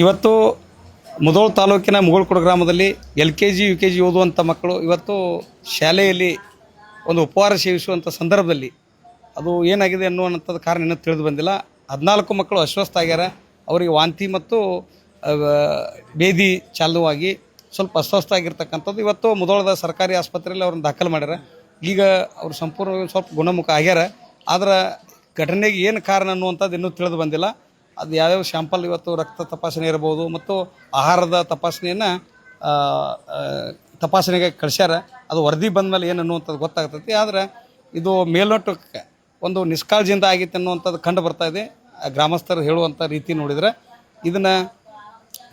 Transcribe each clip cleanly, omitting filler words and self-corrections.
ಇವತ್ತು ಮುಧೋಳ ತಾಲೂಕಿನ ಮುಗಳಕೋಡ ಗ್ರಾಮದಲ್ಲಿ LKG UKG ಓದುವಂಥ ಮಕ್ಕಳು ಇವತ್ತು ಶಾಲೆಯಲ್ಲಿ ಒಂದು ಉಪಹಾರ ಸೇವಿಸುವಂಥ ಸಂದರ್ಭದಲ್ಲಿ ಅದು ಏನಾಗಿದೆ ಅನ್ನುವಂಥದ್ದು ಕಾರಣ ಇನ್ನೂ ತಿಳಿದು ಬಂದಿಲ್ಲ. 14 ಮಕ್ಕಳು ಅಸ್ವಸ್ಥ ಆಗ್ಯಾರ. ಅವರಿಗೆ ವಾಂತಿ ಮತ್ತು ಬೇದಿ ಚಾಲುವಾಗಿ ಸ್ವಲ್ಪ ಅಸ್ವಸ್ಥ ಆಗಿರ್ತಕ್ಕಂಥದ್ದು. ಇವತ್ತು ಮುಧೋಳದ ಸರ್ಕಾರಿ ಆಸ್ಪತ್ರೆಯಲ್ಲಿ ಅವ್ರನ್ನ ದಾಖಲು ಮಾಡ್ಯಾರ. ಈಗ ಅವರು ಸಂಪೂರ್ಣ ಸ್ವಲ್ಪ ಗುಣಮುಖ ಆಗ್ಯಾರ. ಆದ್ರೆ ಘಟನೆಗೆ ಏನು ಕಾರಣ ಅನ್ನುವಂಥದ್ದು ಇನ್ನೂ ತಿಳಿದು ಬಂದಿಲ್ಲ. ಅದು ಯಾವ್ಯಾವ ಶಾಂಪಲ್ ಇವತ್ತು ರಕ್ತ ತಪಾಸಣೆ ಇರ್ಬೋದು ಮತ್ತು ಆಹಾರದ ತಪಾಸಣೆಯನ್ನು ತಪಾಸಣೆಗೆ ಕಳಿಸ್ಯಾರ. ಅದು ವರದಿ ಬಂದ ಮೇಲೆ ಏನು ಅನ್ನುವಂಥದ್ದು ಗೊತ್ತಾಗ್ತೈತಿ. ಆದರೆ ಇದು ಮೇಲ್ನೋಟಕ್ಕೆ ಒಂದು ನಿಷ್ಕಾಳಜಿಯಿಂದ ಆಗಿತ್ತು ಅನ್ನುವಂಥದ್ದು ಕಂಡು ಬರ್ತಾಯಿದೆ. ಗ್ರಾಮಸ್ಥರು ಹೇಳುವಂಥ ರೀತಿ ನೋಡಿದರೆ ಇದನ್ನು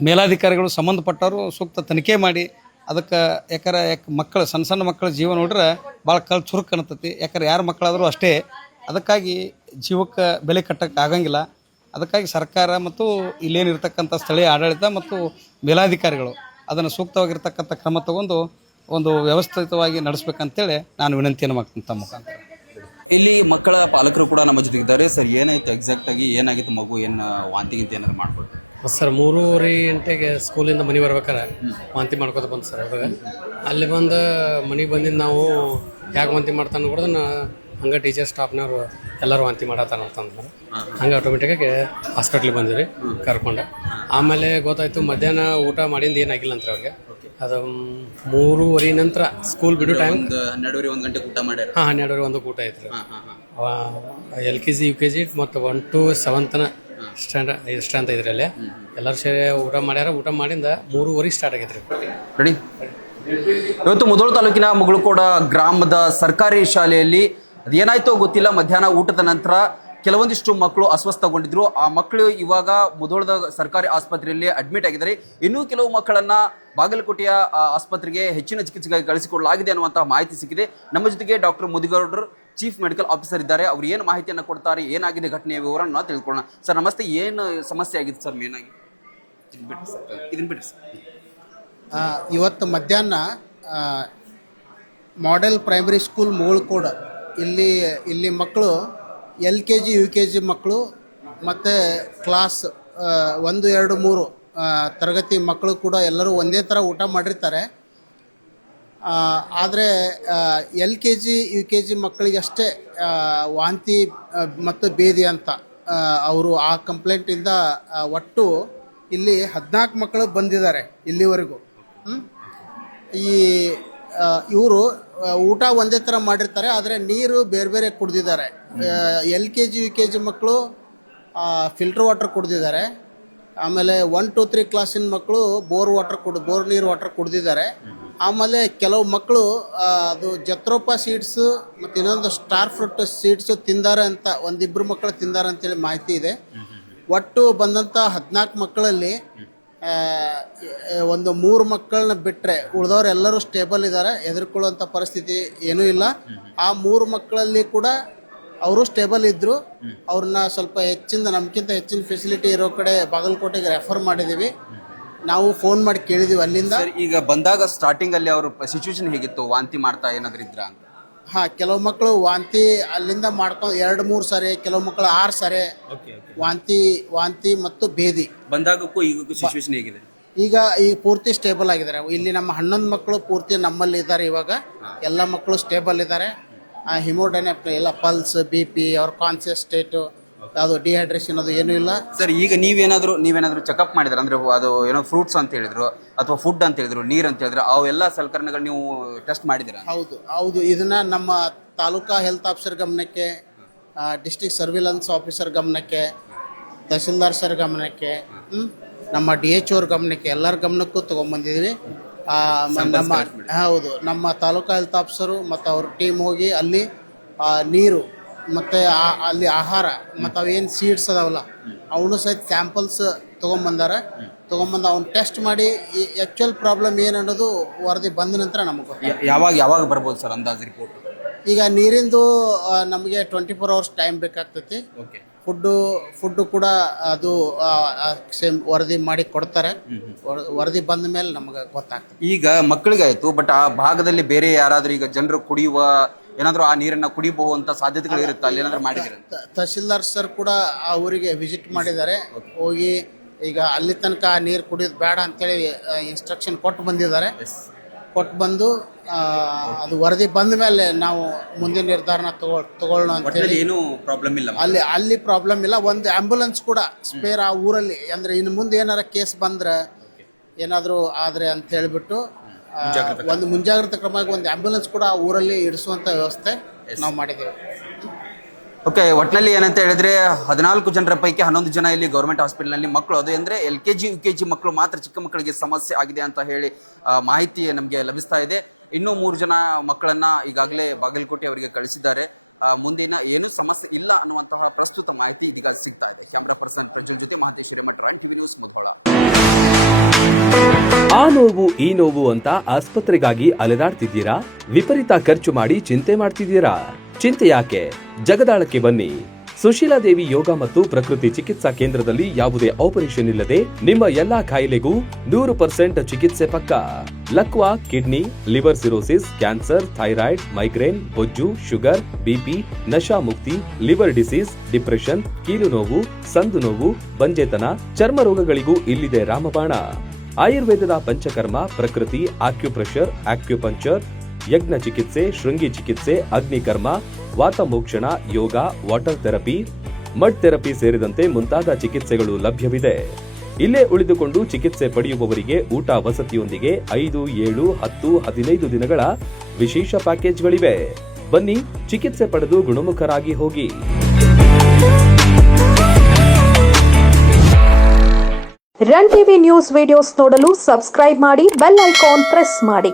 ಮೇಲಾಧಿಕಾರಿಗಳು ಸಂಬಂಧಪಟ್ಟವರು ಸೂಕ್ತ ತನಿಖೆ ಮಾಡಿ ಅದಕ್ಕೆ ಯಾಕಂದ್ರೆ ಮಕ್ಕಳು ಸಣ್ಣ ಮಕ್ಕಳ ಜೀವ ನೋಡ್ರೆ ಭಾಳ ಚುರುಕು ಕಾಣ್ತೈತಿ. ಯಾಕಂದ್ರೆ ಯಾರ ಮಕ್ಕಳಾದರೂ ಅಷ್ಟೇ. ಅದಕ್ಕಾಗಿ ಜೀವಕ್ಕೆ ಬೆಲೆ ಕಟ್ಟಕ್ಕೆ ಆಗಂಗಿಲ್ಲ. ಅದಕ್ಕಾಗಿ ಸರ್ಕಾರ ಮತ್ತು ಇಲ್ಲೇನಿರ್ತಕ್ಕಂಥ ಸ್ಥಳೀಯ ಆಡಳಿತ ಮತ್ತು ಮೇಲಾಧಿಕಾರಿಗಳು ಅದನ್ನು ಸೂಕ್ತವಾಗಿರ್ತಕ್ಕಂಥ ಕ್ರಮ ತಗೊಂಡು ಒಂದು ವ್ಯವಸ್ಥಿತವಾಗಿ ನಡೆಸಬೇಕಂತೇಳಿ ನಾನು ವಿನಂತಿಯನ್ನು ಮಾಡ್ತೀನಿ ತಮ್ಮ ಮುಖಾಂತರ. ಇಲ್ಲಿ ಮಕ್ಕಳ ಪಾಲಕರು ಕೂಡ ನಮ್ಮ ಜೊತೆಗಿದ್ದಾರೆ. ಸರ್, ಏನಾಯ್ತು ಎಕ್ಸಾಕ್ಟಾಗಿ, ಏನಾಗಿತ್ತು? ಮಗು ಏನು ವಾಂತಿಗಿಂತ ಏನಾದ್ರು ಮಾಡ್ಕೊಳ್ತಾರೆ ಸರ್? 3:30 ಗಂಟೆಗೆ ಸ್ಕೂಲಿಂದ ಮನೆ ಬರ್ಬೇಕಾರೆ ವಾಂತಿ ಮಾಡ್ಕೋತ ಬಂತು ಸರ್. ಅವಾಗ ಅಲ್ಲಿ ಬಂದು ಮನೆಗೆ ಬಂದಿದ್ದು ನಾವು ಯಾಕೆ ವಾಂತಿ ಮಾಡ್ತಾನೆ ಕೂಡ ಹಂಗೆ ಟೀಚರ್ ಸ್ಟಾಫ್ನವ್ರು ಎಲ್ಲರೂ ವಾಂತಿ ಮಾಡತ್ತಾರ ಅಂತಂದ್ರೆ ಹಂಗೆ ಆಟೋಮೆಟಿಕಾಗಿ ಹಾಸ್ಪಿಟ್ಲಿಗೆ ಬಂದಿರಿ ಕರ್ಕೊಂಡು. ಆಮೇಲೆ ಗೊತ್ತಾಯ್ತು ಮಧ್ಯಾಹ್ನ ಊಟ ಮಾಡಿಂದ ಏನಾಗಿಲ್ಲ ಅಂತ ಅವ್ರಿಗೆ. ಅದು 3:30 ನಂತರ ಸ್ಕೂಲ್ ಬಿಡೋ ಟೈಮ್ 12:30 1 ಗಂಟೆಗೆ ಊಟ ಮಾಡ್ಯಾರ. 12:30 1 ಊಟ ಐತ್ರಿ. LKG UKG ಮತ್ತು 1 to 7th ಸ್ಟ್ಯಾಂಡ್ ಐತ್ರಿ. ಅಲ್ಲಿ ಎಲ್ಲರೂ ಸೇರಿ ಊಟ ಮಾಡ್ಯಾರ. ಊಟ ಮಾಡಿಂದ 3:30 ಸ್ಟಾರ್ಟ್ ಆಗೈತ್ರಿ. ರೆಡಿ. ಇವತ್ತು ಮುಧೋಳ ತಾಲೂಕಿನ ಮುಗಳಕೋಡ ಗ್ರಾಮದ ಸರ್ಕಾರಿ ಶಾಲೆಯಲ್ಲಿ ಅದೇನಾಯ್ತೋ ಗೊತ್ತಿಲ್ಲ, ಮಧ್ಯಾಹ್ನ ಊಟದ ನಂತರ ಕೆಲವೊಂದಿಷ್ಟು ಮಕ್ಕಳು ಅಸ್ವಸ್ಥಗೊಂಡಿದ್ರು. ಆ ಮಕ್ಕಳು ಇವಾಗ ಮುಧೋಳದ ಸರ್ಕಾರಿ ಆಸ್ಪತ್ರೆಯಲ್ಲಿ ಅಡ್ಮಿಟ್ ಆಗಿದ್ದಾರೆ. ಇನ್ನೂ ಕೆಲವು ಮಕ್ಕಳನ್ನ ಬಾಗಲಕೋಟೆಯ ಆಸ್ಪತ್ರೆಗೆ ಹೆಚ್ಚಿನ ಚಿಕಿತ್ಸೆಗಾಗಿ ಕಳಿಸಿಕೊಡಲಾಗಿದೆ ಅನ್ನುವಂತಹ ಮಾಹಿತಿ ಸಿಕ್ಕಿದೆ. ನಮ್ಮ ಜೊತೆಗೆ ಡಾಕ್ಟರ್ ಮುದಿಗೌಡರು ಚೀಫ್ ಮೆಡಿಕಲ್ ಆಫೀಸರ್ ಇದ್ದಾರೆ. ಅವ್ರು ಏನು ಮಾಹಿತಿಯನ್ನು ಕೊಡ್ತಾರೆ, ಏನಾಗಿದೆ ಘಟನೆಯ ವಿವರ ನಾವು ತಿಳ್ಕೊಳ್ಳೋಣ. ಸರ್ ನಮಸ್ತೆ. ಏನು ಸಮಸ್ಯೆ ಆಗಿತ್ತು ಸರ್ ಮೇನ್ ಆಗಿ? ಇದನ್ನ ಬಿಡ್ರಿ ಸರ್. ಇವತ್ತು ಮಧ್ಯಾಹ್ನ ಮಾಡೆಲ್ ಪ್ರೈಮರಿ ಸ್ಕೂಲ್ ಮುಗಳಕೋಡ ಇಲ್ಲಿ ಮಕ್ಕಳು LKG UKG ಮಕ್ಕಳು ಮತ್ತು ಕ್ಲಾಸ್ 1, 2, 3 ತರಗತಿ ಮಕ್ಕಳು ಕೂಡ ಎಲ್ಲರೂ ಒಂದೇ ಥರ ಊಟ ಮಾಡಿರ್ತಾರೆ. ಆದರೆ LKG UKG ಮಕ್ಕಳಿಗಷ್ಟೇ ವಾಂತಿ ಮತ್ತು ಬೇದಿ ಅಂತ ಅವರು ಆ ಕಂಪ್ಲೇಂಟಿಂದ ಒಟ್ಟು ಇಲ್ಲಿ 14 ಮಕ್ಕಳು ಬಂದಿದ್ದಾರೆ ಇಲ್ಲಿವರೆಗೂ. ಇವರು ಊಟ ಒಂದೇ ಥರ ಮಾಡಿರ್ತಾರೆ, ಆದರೆ ನೀರು ಬೇರೆ ಬೇರೆ ಕುಡ್ದಿದ್ದಾರೆ. LKG UKG ಮಕ್ಕಳು ಫಿಲ್ಟರ್ ವಾಟರ್ ಕುಡ್ದಿದ್ದಾರೆ. ಆಮೇಲೆ 1, 2, 3 ಕ್ಲಾಸಿನ ಮಕ್ಕಳು ಬೋರ್ ನೀರು ವಾಟರ್ ಕುಡ್ದಿದ್ದಾರೆ. ಆಮೇಲೆ ಕೆಲವು ಮಕ್ಕಳು ಅದು ಜತ್ರೋಪಾ ಸೀಡ್ಸು ಮತ್ತು ಇನ್ನೊಂದು ಸ್ಟಾರ್ ಫ್ರೂಟ್ ಸೀಡ್ಸು ತಿಂದಾರೆ ಅಂತ ಒಂದಿಬ್ಬರು ಮಕ್ಕಳು ತಿಂದಾರೆ ಅಂತೇಳಿ ಮಾಹಿತಿ ಇದೆ. ಒಟ್ಟು ಬಂದಂಥ 14 ಮಕ್ಕಳಲ್ಲಿ ಒಂದು 3 ಮಕ್ಕಳನ್ನ ಬಿಟ್ಟರೆ ಉಳಿದವರೆಲ್ಲರೂ ಸ್ಟೇಬಲ್ ಇದ್ದಾರೆ. ಹೆದರ್ಕೊಳ್ಳುವಂಥ ಪರಿಸ್ಥಿತಿ ಏನೂ ಇಲ್ಲ. ಆ 3 ಮಕ್ಕಳಲ್ಲಿ ಕೂಡ ಅವರು ಸ್ಟೇಬಲ್ ಇದ್ದರು. ಅವ್ರನ್ನ ಸ್ವಲ್ಪ ನಮ್ಗಿಂತ ಹೆಚ್ಚಿನ ಫೆಸಿಲಿಟಿ ಇರೋ ಕಡೆ ಬಾಗಲಕೋಟೆಗೆ ರೆಫರ್ ಮಾಡಿದ್ದೀವಿ. ನಾವು ಫೋನ್ ಮಾಡಿ ಕೇಳಿದ್ದೀವಿ ಅಲ್ಲಿಂದ. ಈಗ ಬಂದಾಗ ಸ್ಟಾರ್ಟಿಂಗ್ ಅಲ್ಲಿ ಅವ್ರ ಸಿಚುವೇಶನ್ ಹೇಗಿತ್ತು? ವಾಂತಿ ಮಾಡ್ತಾ ಏನಾದ್ರು ಇದ್ರ ಅಂತ? ಕೆಲವು ಮಕ್ಕಳು ವಾಂತಿ ಅಲ್ಲಿಂದ ಮಾಡ್ಕೊಂಡು 2-3 ಸಾರಿ, ಕೆಲವು ಮಕ್ಕಳು 6 ಸಾರಿ ವಾಂತಿ ಮತ್ತು ಬೇದಿ. ಬಂದಾಗಕ್ಕೂ ಈಗಕ್ಕೂ ಸಿಚುವೇಶನ್ ಹೇಗಿದೆ? ಈಗ ಪೂರ್ತಿ ಸ್ಟೇಬಲ್ ಆಗಿದ್ದಾರೆ. ಇಲ್ಲಿ ನಮ್ಮ 11 ಮಕ್ಕಳು ಪೂರ್ತಿ ನಮ್ಮಲ್ಲಿ ಇದ್ದಾರೆ. ಇವಾಗ ಎಲ್ಲ ಮಕ್ಕಳು ಸ್ಟೇಬಲ್ ಇದ್ದಾರೆ. ಹಿಮೋಡೈನಪ್ ಎಲ್ಲ ಪಲ್ಸ್, BP, ಅವ್ರ ಕಾನ್ಸಿಯಸ್ ಸ್ಟೇಟು, ಅದು ಡಿಹೈಡ್ರೇಷನ್ ಅದು ಏನೂ ಇಲ್ಲ. ಸರ್, ಈಗ ನೀವೇನಾದ್ರೂ ಚೆಕಪ್ ಮಾಡಿದ್ರೆ ಅಂದ್ರೆ ಅದು ಏನೋ ಫ್ರೂಟ್ಸ್ ಅಂತ ಹೇಳಿದ್ರು ಅಥವಾ ಫುಡ್ ಅಂತ ಹೇಳಿದ್ರು, ನೀರು ಅಂತ ಹೇಳಿದ್ರು, ಅವೆಲ್ಲ ಸಲಕರಣೆಗಳು ನೀವು ಟೆಸ್ಟ್ ಮಾಡಿದ್ದೀರಾ? ಹೌದು. ಇದನ್ನ ನಮ್ಮ ತಾಲೂಕಾ ಹೆಲ್ತ್ ಆಫೀಸರ್ ಗಮನಕ್ಕೆ, ಡಿಸ್ಟ್ರಿಕ್ಟ್ ಸರ್ವಿಲೆನ್ಸ್ ಆಫೀಸರ್ ಗಮನಕ್ಕೆ, ತಹಸೀಲ್ದಾರ್ ಸರ್ ಗಮನಕ್ಕೆ, ನಮ್ಮ DH ಅವ್ರ ಗಮನಕ್ಕೆ, ಎಲ್ಲರ ಗಮನಕ್ಕೂ ತೊಗೊಂಬಂದಿದ್ದೀವಿ. ನಮ್ಮ ತಾಲೂಕಾ ಹೆಲ್ತ್ ಆಫೀಸರು ಮತ್ತು ಅವ್ರ ಟೀಮ್ ಹೋಗಿ ಅಲ್ಲಿ ನೀರು ಮತ್ತು ಅಲ್ಲಿ ಆಹಾರ ಮತ್ತು ಅವೇನು ಸೀಡ್ಸ್ ಅದಾವಲ್ಲ ಅವನು ಸಹಿತ ಸ್ಯಾಂಪಲ್ಸ್ ತೊಗೊಂಬಂದು ಅವ್ನು ಟೆಸ್ಟ್ ಮಾಡಿ ಆ್ಯಕ್ಚುಯಲ್ ಪ್ರಾಬ್ಲಮ್ ಏನು ಅನ್ನೋದು ವರದಿ ಬಂದ ನಂತರ ನಮಗೆ ಯಾವಾಗ ಬರ್ಬೋದು ಸರ್ ಅಂದಾಜು ರಿಪೋರ್ಟ್? ಈಗ ನೀರಿಂದು ನಮಗೆ 24 hours ಟೈಮ್ ಬೇಕಾಗ್ತೈತಿ. ಫುಡ್ಡು ಕೂಡ ಅದು ಸೇಮ್ ವರದಿ ಮಾಡಿ ಕೊಡ್ತಾರೆ. ವರದಿ ಬಂದ ಮೇಲೆ ನಮಗೆ ಗೊತ್ತಾಗ್ತದೆ. ಈಗ ಮಕ್ಕಳಿಗಾಯ್ತು, ಬಟ್ ಆ ಭಾಗದಲ್ಲಿ ಬೇರೆ ಯಾರಾದರೂ ಈಗ ಜನರು ಕುಡಿಯುವ ಏನಾದರೂ ಆ ನೀರನ್ನು ಕುಡಿಬಹುವಂಥ ಸಾಧ್ಯತೆಗಳು ಇರುತ್ತೆ, ಅಲ್ಲಿ ಏನಾದರೂ ಮಾಡಿದ್ರೆ? ತಹಸೀಲ್ದಾರ್ ಸರ್ ಕೂಡ ಅವರಿಗೆ ವಿಸಿಟ್ ಮಾಡಿದ್ದಾರೆ. ಹೋಗಿ ಈಗ ಅಲ್ಲಿ ತನಕ ನೀರು ಕುಡಿಯೋದು ಬೇಡ ಅಂತೇಳಿ ಇನ್ಸ್ಟ್ರಕ್ಷನ್ ಕೊಟ್ಟು ಬಂದಿದ್ದಾರೆ. ಕೊಟ್ಟು ಬಂದು ಅದು ವರದಿ ಬಂದ ಮೇಲೆ ನಾವು ಮುಂದಿನ ನಿರ್ಧಾರನ ತಗೊಳ್ಳೋಣ ಅಂತೇಳಿ. ಏನು ಪ್ರಾಬ್ಲಮ್ ಇಲ್ಲ ಅಲ್ಲಿ ಪ್ರಾಬ್ಲಮ್ ಇಲ್ಲ. ಒಂದು ಆಂಬ್ಯುಲೆನ್ಸ್ ಕೂಡ ಸ್ಪೇರ್ ಆ ಊರಲ್ಲಿ, ಅಂದರೆ ಇನ್ನು ಮುಂದೆ ಏನಾರ ಕೇಸ್ ಬಂದ್ರೆ ಏನಾದರೂ ಆದರೆ ಅಂತ ಹೇಳಿಬಿಟ್ಟು ಒಂದು ಮುಂಜಾಗ್ರತಾ ಕ್ರಮವಾಗಿ ಒಂದು ಆಂಬ್ಯುಲೆನ್ಸ್ ಕೂಡ ಆ ಊರಲ್ಲಿ ಇಡಿಸುವಂಥ ವ್ಯವಸ್ಥೆ ನಾವು ಮಾಡಿದ್ದೇವೆ. ಓಕೆ, ಒಟ್ಟಿನಲ್ಲಿ ಏನಂತ ಹೇಳಿದ್ರೆ 14 ಜನರ ಪೈಕಿ 11 ಜನ ಇಲ್ಲಿ ಗೌರ್ಮೆಂಟ್ ಹಾಸ್ಪಿಟಲ್ನಲ್ಲಿ ಮಕ್ಕಳು, ಅದು ಅಂದರೆ LKG UKG ಮಕ್ಕಳು ಮಾತ್ರ, ಚಿಕ್ಕ ಮಕ್ಕಳಿಗೆ ಸಮಸ್ಯೆ ಆಗಿದೆ ಅಂತ ಹೇಳಿ ಮಾಹಿತಿ ನಮಗೆ ಲಭಿಸ್ತಾ ಇದೆ. ಇನ್ನೂ 3 ಜನ ಮಕ್ಕಳನ್ನ ಈಗಾಗಲೇ ಬಾಗಲಕೋಟೆ ಅವರಿಗೆ ಕಳಿಸಿದ್ದಾರೆ. ಮುಂದಿನ ಏನೂ ಸಮಸ್ಯೆ ಇಲ್ಲ ಅನ್ನುವಂತಹ ಪ್ರಸ್ತುತ ಮಾಹಿತಿ ಇದೀಗ ಸಿಗ್ತಾ ಇದೆ. ಕ್ಯಾಮ್ರಾ ಪರ್ಸನ್ ಪ್ರಜ್ವಲ್ ಜೊತೆ ಮಹಂತೇಶ್ ಹಿರೇಮಠ, ರಾನ್ ಟಿವಿ ನ್ಯೂಸ್, ಮುಧೋಳ. ಆ ನೋವು ಈ ನೋವು ಅಂತ ಆಸ್ಪತ್ರೆಗಾಗಿ ಅಲೆದಾಡ್ತಿದ್ದೀರಾ? ವಿಪರೀತ ಖರ್ಚು ಮಾಡಿ ಚಿಂತೆ ಮಾಡ್ತಿದ್ದೀರಾ? ಚಿಂತೆ ಯಾಕೆ? ಜಗದಾಳಕ್ಕೆ ಬನ್ನಿ. ಸುಶೀಲಾ ದೇವಿ ಯೋಗ ಮತ್ತು ಪ್ರಕೃತಿ ಚಿಕಿತ್ಸಾ ಕೇಂದ್ರದಲ್ಲಿ ಯಾವುದೇ ಆಪರೇಷನ್ ಇಲ್ಲದೆ ನಿಮ್ಮ ಎಲ್ಲಾ ಕಾಯಿಲೆಗೂ 100% ಚಿಕಿತ್ಸೆ ಪಕ್ಕ. ಲಕ್ವಾ, kidney, liver cirrhosis, cancer, thyroid, migraine, ಬೊಜ್ಜು, ಶುಗರ್, ಬಿಪಿ, ನಶಾ ಮುಕ್ತಿ, ಲಿವರ್ ಡಿಸೀಸ್, ಡಿಪ್ರೆಷನ್, ಕೀಲು ನೋವು, ಸಂದು ನೋವು, ಬಂಜೆತನ, ಚರ್ಮ ರೋಗಗಳಿಗೂ ಇಲ್ಲಿದೆ ರಾಮಬಾಣ. ಆಯುರ್ವೇದದ ಪಂಚಕರ್ಮ, ಪ್ರಕೃತಿ, ಆಕ್ಯುಪ್ರೆಷರ್, ಆಕ್ಯುಪಂಕ್ಚರ್, ಯಜ್ಞ ಚಿಕಿತ್ಸೆ, ಶೃಂಗಿ ಚಿಕಿತ್ಸೆ, ಅಗ್ನಿಕರ್ಮ, ವಾತಮೋಕ್ಷಣ, ಯೋಗ, ವಾಟರ್ ಥೆರಪಿ, ಮಡ್ ಥೆರಪಿ ಸೇರಿದಂತೆ ಮುಂತಾದ ಚಿಕಿತ್ಸೆಗಳು ಲಭ್ಯವಿದೆ. ಇಲ್ಲೇ ಉಳಿದುಕೊಂಡು ಚಿಕಿತ್ಸೆ ಪಡೆಯುವವರಿಗೆ ಊಟ ವಸತಿಯೊಂದಿಗೆ 5, 7, 10, 15 ದಿನಗಳ ವಿಶೇಷ ಪ್ಯಾಕೇಜ್ಗಳಿವೆ. ಬನ್ನಿ, ಚಿಕಿತ್ಸೆ ಪಡೆದು ಗುಣಮುಖರಾಗಿ ಹೋಗಿ. ರನ್ ಟಿವಿ ನ್ಯೂಸ್ ವಿಡಿಯೋಸ್ ನೋಡಲು ಸಬ್ಸ್ಕ್ರೈಬ್ ಮಾಡಿ, ಬೆಲ್ ಐಕಾನ್ ಪ್ರೆಸ್ ಮಾಡಿ.